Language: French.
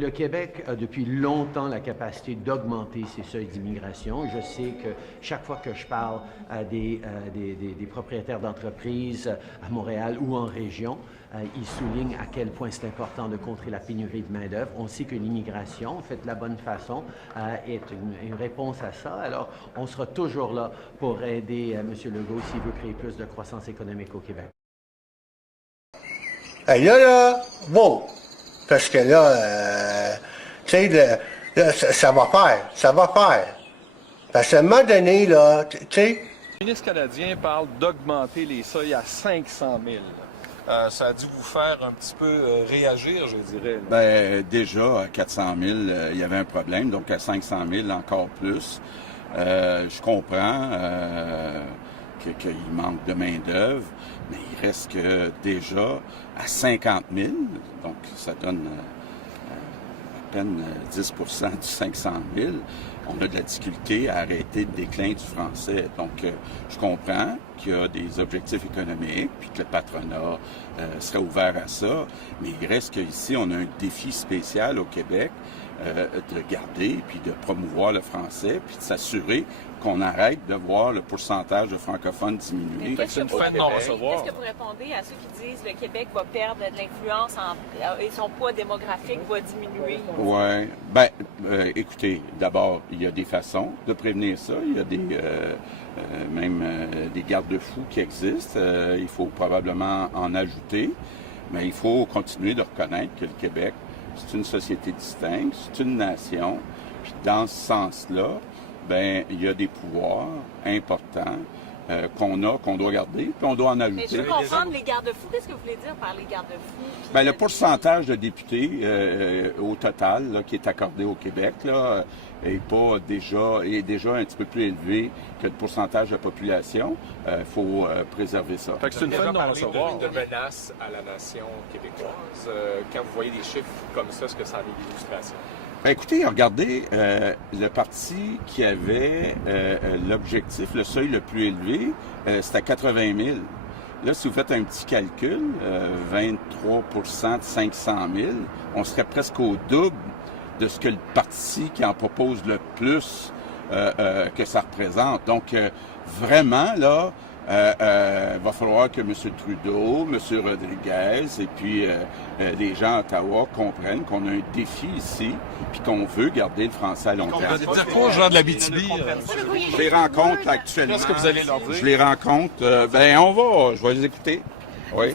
Le Québec a depuis longtemps la capacité d'augmenter ses seuils d'immigration. Je sais que chaque fois que je parle à des propriétaires d'entreprises à Montréal ou en région, ils soulignent à quel point c'est important de contrer la pénurie de main-d'œuvre. On sait que l'immigration, faite de la bonne façon, est une réponse à ça. Alors, on sera toujours là pour aider M. Legault s'il veut créer plus de croissance économique au Québec. Hey, là, bon, parce que là, tu sais, là, ça va faire. Parce qu'à un moment donné, là, tu sais... Le ministre canadien parle d'augmenter les seuils à 500 000. Ça a dû vous faire un petit peu réagir, je dirais. Bien, déjà, à 400 000, il y avait un problème, donc à 500 000, encore plus. Je comprends qu'il manque de main-d'œuvre, mais il reste que déjà à 50 000, donc ça donne à peine 10 du 500 000. On a de la difficulté à arrêter le déclin du français. Donc, je comprends qu'il y a des objectifs économiques, puis que le patronat serait ouvert à ça, mais il reste qu'ici, on a un défi spécial au Québec de garder, puis de promouvoir le français, puis de s'assurer qu'on arrête de voir le pourcentage de francophones diminuer. C'est une fin de non-recevoir. Qu'est-ce que vous répondez à ceux qui disent que le Québec va perdre de l'influence et son poids démographique va diminuer? Oui. Bien, écoutez, d'abord, il y a des façons de prévenir ça. Il y a des garde-fous qui existent. Il faut probablement en ajouter. Mais il faut continuer de reconnaître que le Québec, c'est une société distincte, c'est une nation. Puis dans ce sens-là, ben il y a des pouvoirs importants qu'on doit garder, puis on doit en ajouter. Mais je veux comprendre les garde-fous. Qu'est-ce que vous voulez dire par les garde-fous? Bien, le pourcentage de députés au total là, qui est accordé au Québec là, est déjà un petit peu plus élevé que le pourcentage de population. Il faut préserver ça. Fait que c'est une fin de non-recevoir. De menace à la nation québécoise. Quand vous voyez des chiffres comme ça, est-ce que ça a des illustrations? Ben, écoutez, regardez, le parti qui avait l'objectif, le seuil le plus élevé, c'était 80 000. Là, si vous faites un petit calcul, 23 de 500 000, on serait presque au double de ce que le parti qui en propose le plus que ça représente. Donc, vraiment, là, va falloir que M. Trudeau, M. Rodriguez et puis les gens à Ottawa comprennent qu'on a un défi ici puis qu'on veut garder le français à long terme. Vous allez dire quoi aux gens de l'Abitibi? Je les rencontre actuellement. Qu'est-ce que vous allez leur dire? Je les rencontre. Je vais les écouter. Oui.